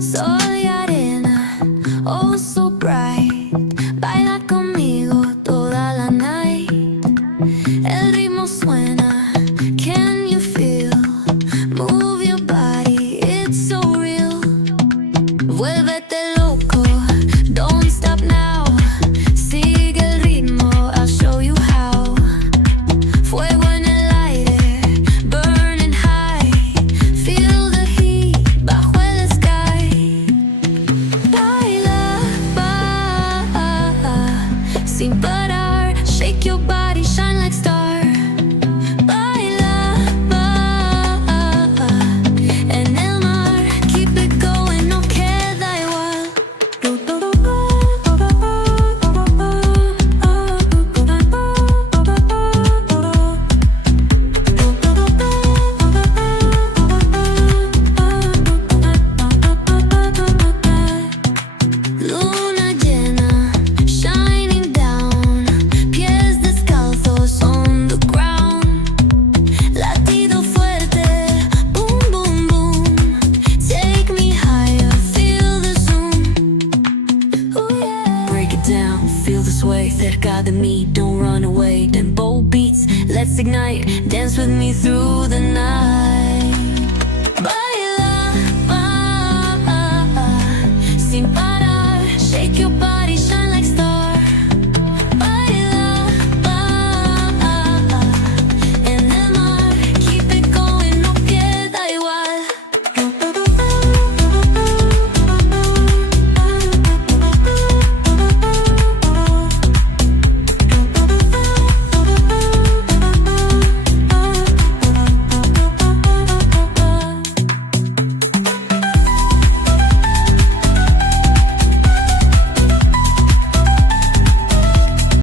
Soy arena, oh so bright. Baila conmigo toda la night. El ritmo suena, can you feel? Move your body, it's so real. Vuélvete loco, don't stop now. Sigue el ritmo, I'll show you how. Fuego en el aire, burning high. Feel the heat bajo el sky. Baila, sin parar. Shake your body, shine like star. Baila, en el mar. Keep it going, no queda igual. Luna llena, shining down. Pies descalzos on the ground. Latido fuerte, boom, boom, boom. Take me higher, feel the zoom. Ooh, yeah. Break it down, feel the sway. Cerca de mí, don't run away. Tempo beats, let's ignite. Dance with me through the night.